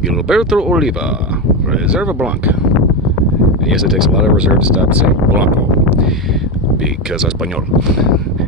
Gilberto Oliva, Reserva Blanc. And yes, it takes a lot of reserve to stop saying Blanco, because I'm Espanol.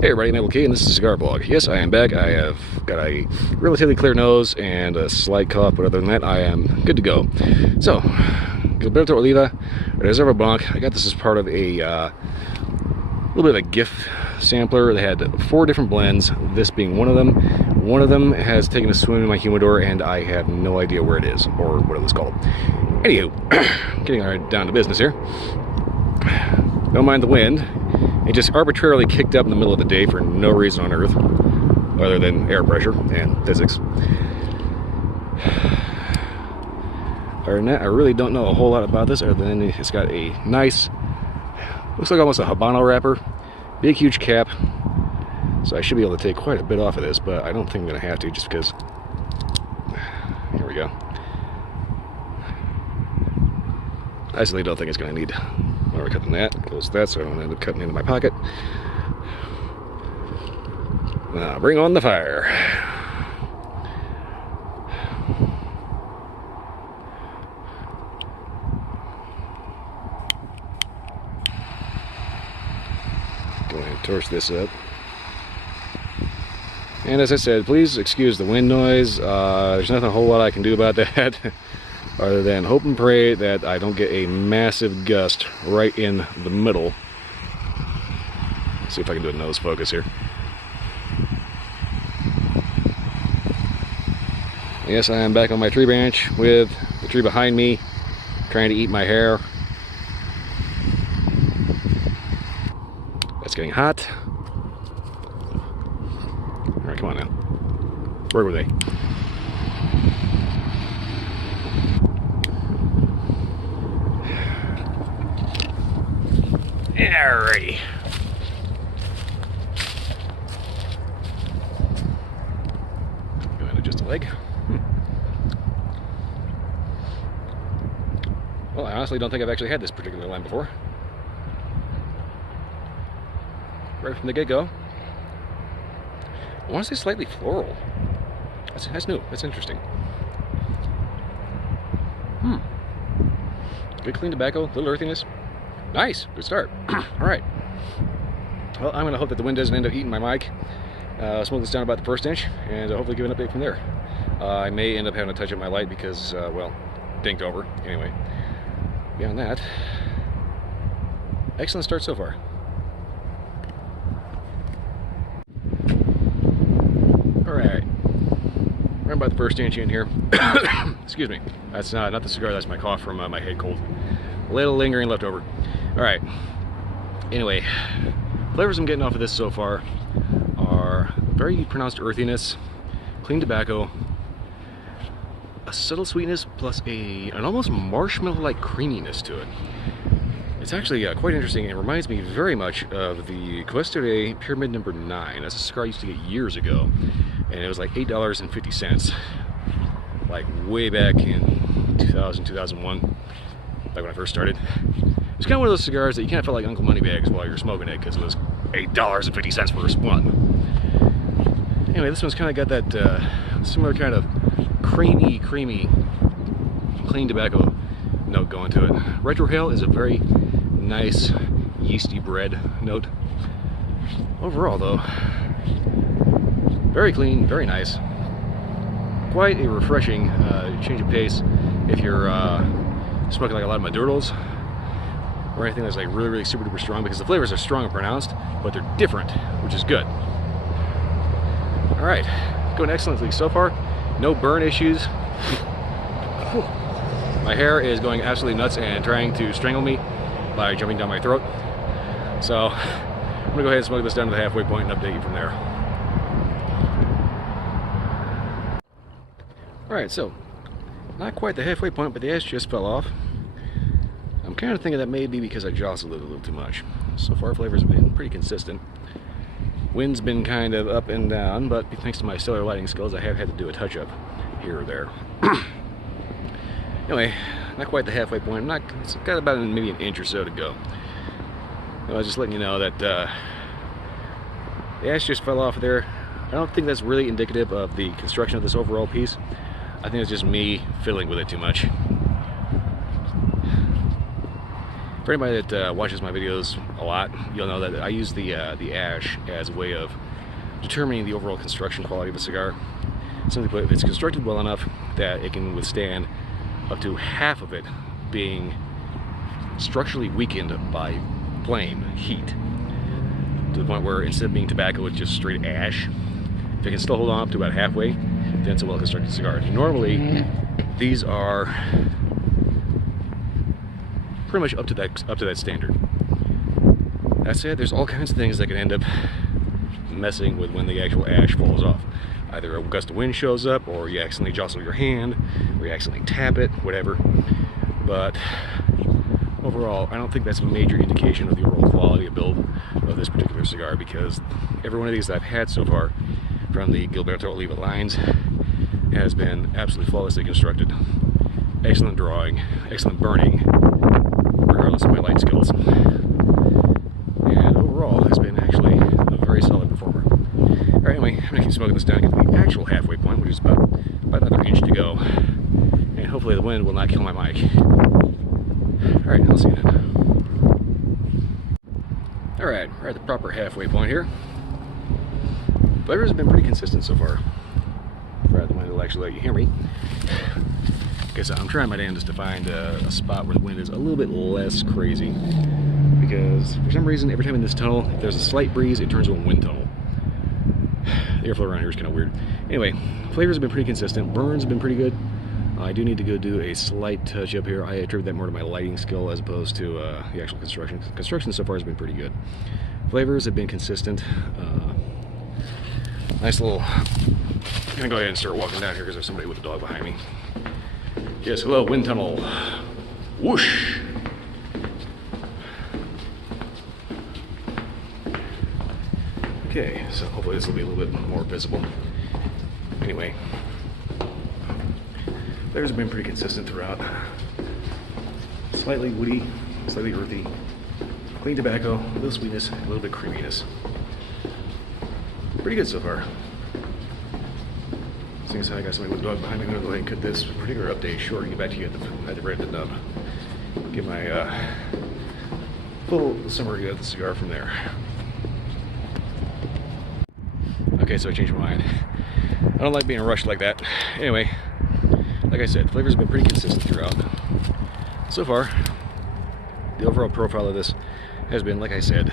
Hey everybody, I'm Michael K, and this is a cigar blog. Yes, I am back. I have got a relatively clear nose and a slight cough, but other than that, I am good to go. So, Gilberto Oliva, Reserva Blanc. I got this as part of a little bit of a gift sampler. They had 4 different blends, this being one of them. One of them has taken a swim in my humidor, and I have no idea where it is, or what it was called. Anywho, getting right down to business here. Don't mind the wind. It just arbitrarily kicked up in the middle of the day for no reason on earth, other than air pressure and physics. Other than that, I really don't know a whole lot about this, other than it's got a nice, looks like almost a Habano wrapper, big huge cap. So I should be able to take quite a bit off of this, but I don't think I'm going to have to, just because. Here we go. I certainly don't think it's going to need more cut than that. Close that so I don't end up cutting into my pocket. Now bring on the fire. Go ahead and torch this up. And as I said, please excuse the wind noise. There's nothing a whole lot I can do about that other than hope and pray that I don't get a massive gust right in the middle. Let's see if I can do a nose focus here. Yes, I am back on my tree branch with the tree behind me trying to eat my hair. That's getting hot. Alright, come on now. Where were they? Alrighty. Go ahead and adjust the leg. Well, I honestly don't think I've actually had this particular line before. Right from the get-go. I want to say slightly floral. That's new. That's interesting. Good clean tobacco, little earthiness. Nice. Good start. Alright. Well, I'm going to hope that the wind doesn't end up eating my mic. Smoke this down about the 1st inch, and hopefully give an update from there. I may end up having to touch up my light because, well, dinked over. Anyway, beyond that, excellent start so far. Alright, right about the 1st inch in here. Excuse me, that's not the cigar, that's my cough from my head cold. A little lingering left over. Alright, anyway, flavors I'm getting off of this so far are very pronounced earthiness, clean tobacco, a subtle sweetness, plus an almost marshmallow-like creaminess to it. It's actually quite interesting. It reminds me very much of the Cuesta de Pyramid No. 9. That's a cigar I used to get years ago, and it was like $8.50, like way back in 2000, 2001, back when I first started. It's kind of one of those cigars that you kind of felt like Uncle Moneybags while you're smoking it, because it was $8.50 for a one. Anyway, this one's kind of got that similar kind of creamy, clean tobacco note going to it. Retrohale is a very nice yeasty bread note. Overall though, very clean, very nice. Quite a refreshing change of pace if you're smoking like a lot of Maduros or anything that's like really super duper strong, because the flavors are strong and pronounced, but they're different, which is good. Alright, going excellently so far. No burn issues. My hair is going absolutely nuts and trying to strangle me by jumping down my throat. So I'm gonna go ahead and smoke this down to the halfway point and update you from there. Alright, so not quite the halfway point, but the ash just fell off. I'm kind of thinking that may be because I jostled it a little too much. So far flavors have been pretty consistent. Wind's been kind of up and down, but thanks to my stellar lighting skills, I have had to do a touch-up here or there. Anyway, not quite the halfway point. It's got about maybe an inch or so to go. I was just letting you know that the ash just fell off of there. I don't think that's really indicative of the construction of this overall piece. I think it's just me fiddling with it too much. For anybody that watches my videos a lot, you'll know that I use the ash as a way of determining the overall construction quality of a cigar. Simply put, if it's constructed well enough that it can withstand up to half of it being structurally weakened by flame, heat, to the point where instead of being tobacco, it's just straight ash. If it can still hold on up to about halfway, then it's a well-constructed cigar. Normally, these are pretty much up to that standard. That said, there's all kinds of things that can end up messing with when the actual ash falls off. Either a gust of wind shows up, or you accidentally jostle your hand, or you accidentally tap it, whatever. But overall, I don't think that's a major indication of the overall quality of build of this particular cigar, because every one of these that I've had so far from the Gilberto Oliva lines has been absolutely flawlessly constructed. Excellent drawing, excellent burning, regardless of my light skills. And overall, has been actually a very solid performer. Alright, anyway, I'm going to keep smoking this down to the actual halfway point, which is about another inch to go. And hopefully the wind will not kill my mic. Alright, I'll see you then. Alright, we're at the proper halfway point here. Flavors have been pretty consistent so far. Rather than it'll actually let you hear me. Guess I'm trying my damnedest to find a spot where the wind is a little bit less crazy. Because for some reason, every time in this tunnel, if there's a slight breeze, it turns to a wind tunnel. The airflow around here is kind of weird. Anyway, flavors have been pretty consistent. Burns have been pretty good. I do need to go do a slight touch up here. I attribute that more to my lighting skill as opposed to the actual construction. Construction so far has been pretty good. Flavors have been consistent. Nice little... I'm gonna go ahead and start walking down here because there's somebody with a dog behind me. Yes, hello, wind tunnel. Whoosh! Okay, so hopefully this will be a little bit more visible. Anyway, flavors have been pretty consistent throughout. Slightly woody, slightly earthy, clean tobacco, a little sweetness, a little bit creaminess. Pretty good so far. Seeing as I got somebody with a dog behind me, I'm going to go ahead and cut this particular update short and get back to you at the red and nub. Get my full summary of the cigar from there. Okay, so I changed my mind. I don't like being rushed like that. Anyway, like I said, flavors have been pretty consistent throughout. So far, the overall profile of this has been, like I said,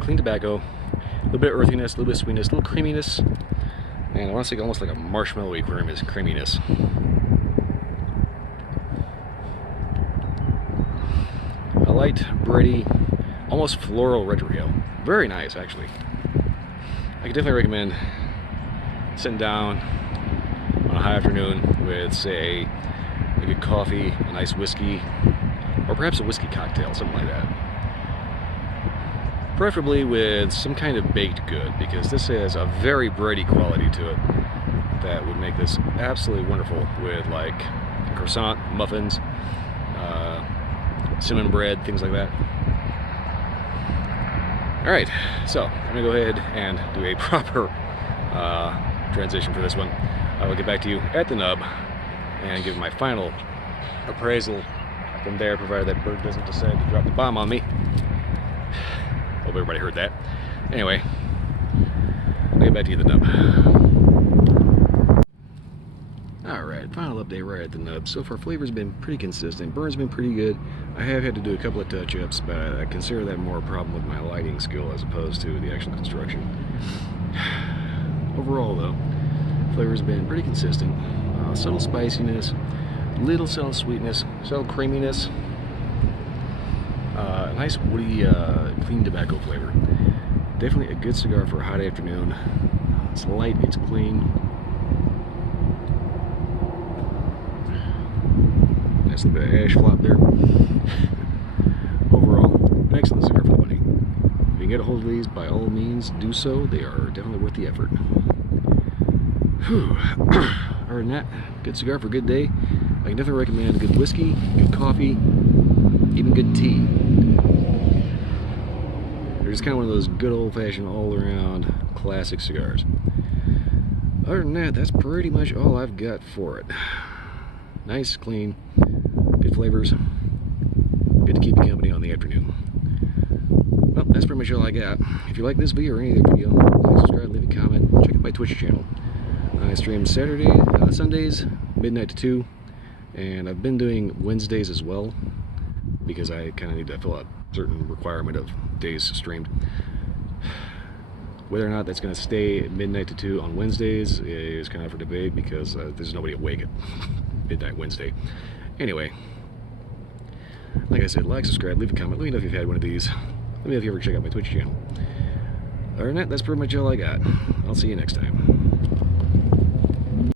clean tobacco, a little bit of earthiness, a little bit of sweetness, a little creaminess, and I want to say almost like a marshmallowy creaminess. A light, bready, almost floral retrohale. Very nice, actually. I could definitely recommend sitting down on a high afternoon with, say, a good coffee, a nice whiskey, or perhaps a whiskey cocktail, something like that. Preferably with some kind of baked good, because this has a very bready quality to it that would make this absolutely wonderful with, like, a croissant, muffins, cinnamon bread, things like that. Alright, so I'm going to go ahead and do a proper transition for this one. I will get back to you at the nub and give my final appraisal from there, provided that bird doesn't decide to drop the bomb on me. Hope everybody heard that. Anyway, I'll get back to you at the nub. Alright, final update right at the nub. So far, flavor's been pretty consistent. Burn's been pretty good. I have had to do a couple of touch-ups, but I consider that more a problem with my lighting skill as opposed to the actual construction. Overall, though, flavor's been pretty consistent. Subtle spiciness, little subtle sweetness, subtle creaminess, nice woody, clean tobacco flavor. Definitely a good cigar for a hot afternoon. It's light, it's clean. Nice little bit of ash flop there. Overall, an excellent cigar for the money. If you can get a hold of these, by all means, do so. They are definitely worth the effort. Whew. Other than that, good cigar for a good day. I can definitely recommend good whiskey, good coffee, even good tea. They're just kind of one of those good old-fashioned, all-around classic cigars. Other than that, that's pretty much all I've got for it. Nice, clean, good flavors. Good to keep you company on the afternoon. Well, that's pretty much all I got. If you like this video or any other video, like, subscribe, leave a comment, check out my Twitch channel. I stream Sundays, midnight to 2, and I've been doing Wednesdays as well, because I kind of need to fill out a certain requirement of days streamed. Whether or not that's going to stay at midnight to 2 on Wednesdays is kind of for debate, because there's nobody awake at midnight Wednesday. Anyway, like I said, like, subscribe, leave a comment, let me know if you've had one of these. Let me know if you ever check out my Twitch channel. Other than that, that's pretty much all I got. I'll see you next time.